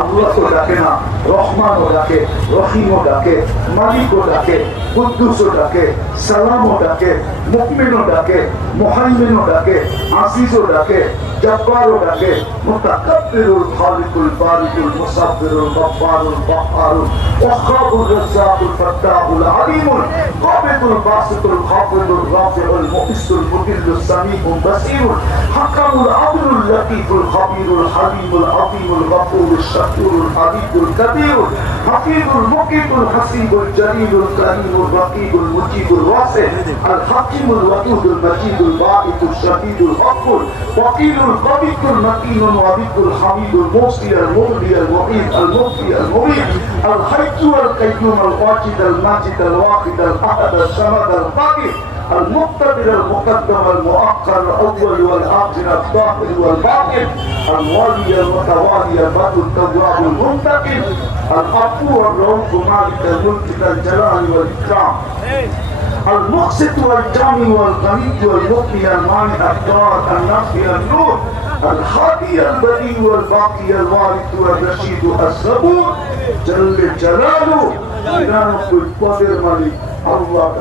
আল্লাহ তো ডাকে না, রহমানও ডাকে, রহিমও ডাকে, মালিকও ডাকে, কুদ্দুসও ডাকে, সালামও ডাকে, মুকমিনও ডাকে, মুহাইমিনও ডাকে, আসিসও ডাকে, জব্বারও ডাকে, মুতাকাব্বিরুল খালিকুল বারিকুল মুসাব্বিরুল গফফারুল কাহ্হারুল ওয়াহ্হাবুর রাজ্জাকুল ফাত্তাহুল আলিমুল কাবিদুল বাসিতুল খাফিদুল রাফিউল মুইসুল মুদিল্লুস সামিউল বাসীরুল হাকামুল আদলুল লতীফুল খাবীরুল হালিমুল আযীমুল গফুরুশ শাকুরুল হালিমুল কাবীরুল হাফিজুল মুকিতুল হাসিবুল জলিলুল কারীমুল রাকিবুল মুজিবুল ওয়াসি আল হাকিমুল ওয়াদুদুল মাজিদুল বাঈতুল শাহীদুল হকুল ওয়াকিলুল কবিতুল মাকিনুল ওয়াবিদুল হামিদুল মুসি আল মুগনি আল মুঈদ আল মুফতি আল মুঈদ আল হাইয়্যু আল কাইয়্যুম আল ওয়াজিদ আল মাজিদ আল ওয়াহিদ আল আহাদ আল সামাদ আল কাদির المقتدر المقدم المؤخر الاول والاخر الظاهر والباطن الوالي المتوالي البر التواب المنتقم العفو الرؤوف مالك الملك ذا الجلال والاكرام المقسط والجامع والغني والمغني المانع الضار النافع النور الهادي البديع والباقي الوارث والرشيد الصبور جل جلاله إله القدر مالك الله